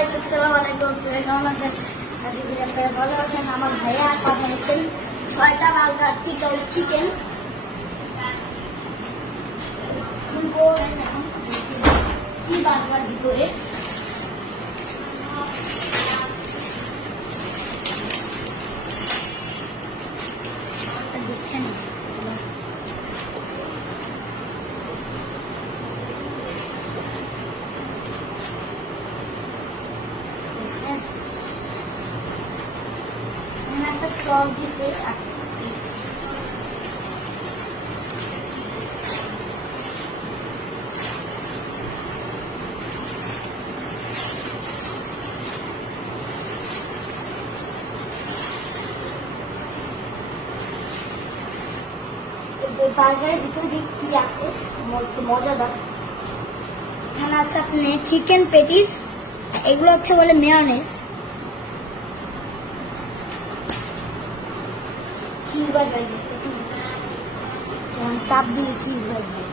Guys, আসসালামু আলাইকুম। কেমন আছেন? আজকে আপনারা ভালো আছেন? আমার ভাইয়া পাঠিয়েছেন 6টা বার্গার চিকেন। কি বার্গার ভিতরে দেখছেন? একটা সস দিছে, বার্গারের ভিতরে কি আছে মজাদার। এখানে আছে আপনি চিকেন পেটিস, এগুলো হচ্ছে বলে মেয়োনিজ, চিজ বার্গার চাপ দিয়ে চিজ বার্গার।